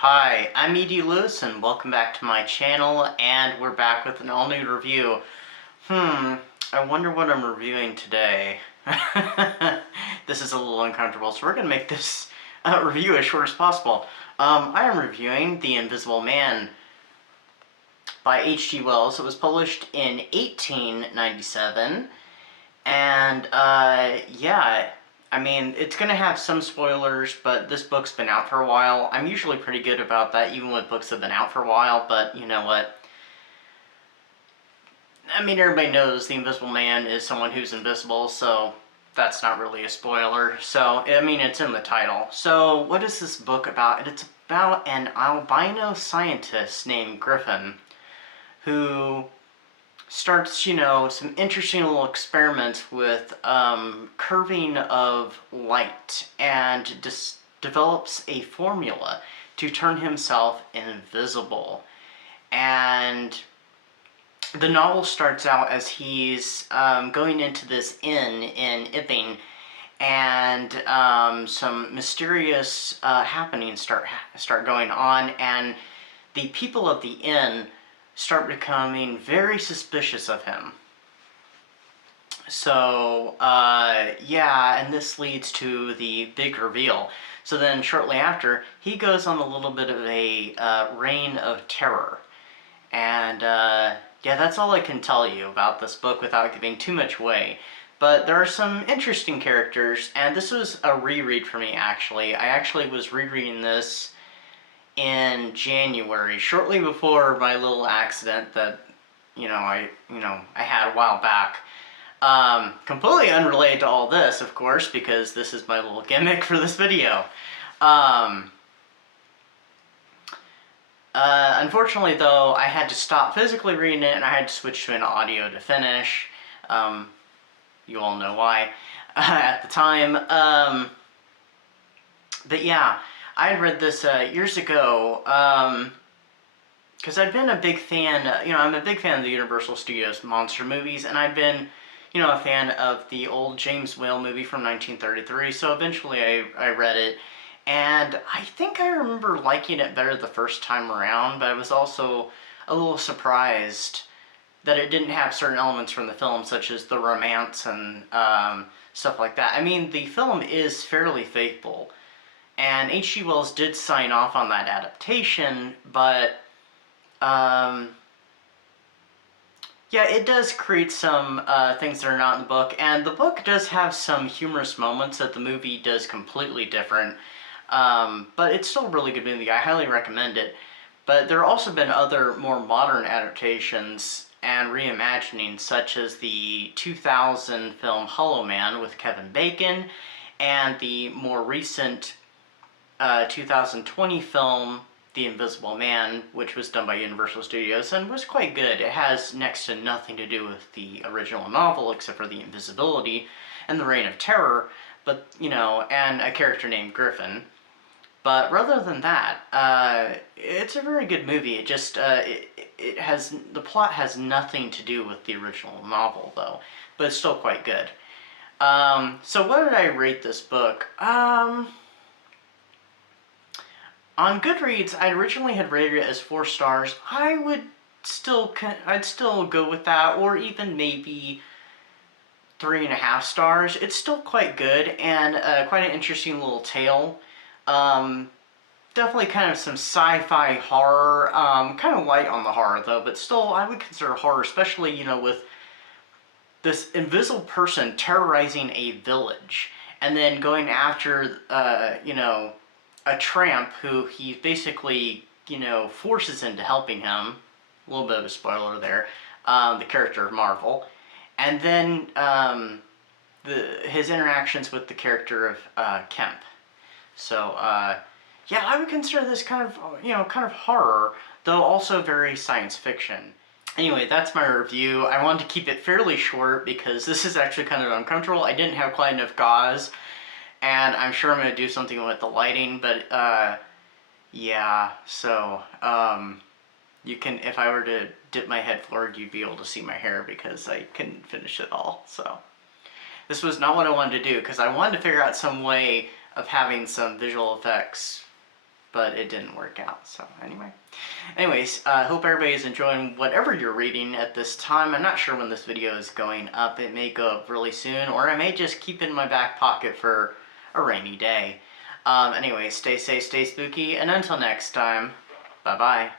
Hi, I'm E.D. Lewis and welcome back to my channel, and we're back with an all-new review. I wonder what I'm reviewing today. This is a little uncomfortable, so we're going to make this review as short as possible. I am reviewing The Invisible Man by H.G. Wells. It was published in 1897, and yeah, I mean, it's going to have some spoilers, but this book's been out for a while. I'm usually pretty good about that, even when books have been out for a while, but you know what? I mean, everybody knows the Invisible Man is someone who's invisible, so that's not really a spoiler. So, I mean, it's in the title. So, what is this book about? It's about an albino scientist named Griffin who starts, some interesting little experiments with curving of light and develops a formula to turn himself invisible. And the novel starts out as he's going into this inn in Ipping, and some mysterious happenings start going on, and the people of the inn start becoming very suspicious of him. So, yeah, and this leads to the big reveal. So then, shortly after, he goes on a little bit of a reign of terror. And, yeah, that's all I can tell you about this book without giving too much away. But there are some interesting characters, and this was a reread for me, actually. I actually was rereading this in January, shortly before my little accident that, I had a while back. Completely unrelated to all this, of course, because this is my little gimmick for this video. Unfortunately, though, I had to stop physically reading it, and I had to switch to an audio to finish. You all know why at the time. But yeah, I had read this years ago, because I'd been a big fan, I'm a big fan of the Universal Studios monster movies, and I'd been, a fan of the old James Whale movie from 1933, so eventually I read it, and I think I remember liking it better the first time around, but I was also a little surprised that it didn't have certain elements from the film, such as the romance and stuff like that. I mean, the film is fairly faithful, and H.G. Wells did sign off on that adaptation, but, yeah, it does create some things that are not in the book, and the book does have some humorous moments that the movie does completely different, but it's still a really good movie. I highly recommend it. But there have also been other more modern adaptations and reimaginings, such as the 2000 film Hollow Man with Kevin Bacon, and the more recent 2020 film The Invisible Man, which was done by Universal Studios and was quite good. It has next to nothing to do with the original novel except for the invisibility and the reign of terror, but, and a character named Griffin. But rather than that, it's a very good movie. It just, the plot has nothing to do with the original novel, though, but it's still quite good. So what did I rate this book? On Goodreads, I originally had rated it as 4 stars. I'd still go with that, or even maybe 3.5 stars. It's still quite good, and quite an interesting little tale. Definitely kind of some sci-fi horror, kind of light on the horror though, but still I would consider horror, especially, with this invisible person terrorizing a village, and then going after, a tramp who he basically, forces into helping him. A little bit of a spoiler there. The character of Marvel. And then his interactions with the character of Kemp. So, yeah, I would consider this kind of horror, though also very science fiction. Anyway, that's my review. I wanted to keep it fairly short because this is actually kind of uncomfortable. I didn't have quite enough gauze, and I'm sure I'm going to do something with the lighting, but, yeah, so, you can, if I were to dip my head forward, you'd be able to see my hair because I couldn't finish it all, so. This was not what I wanted to do, because I wanted to figure out some way of having some visual effects but it didn't work out. So anyways, hope everybody's enjoying whatever you're reading at this time. I'm not sure when this video is going up. It may go up really soon, or I may just keep it in my back pocket for a rainy day. Anyway, stay safe, stay spooky, and until next time, bye-bye.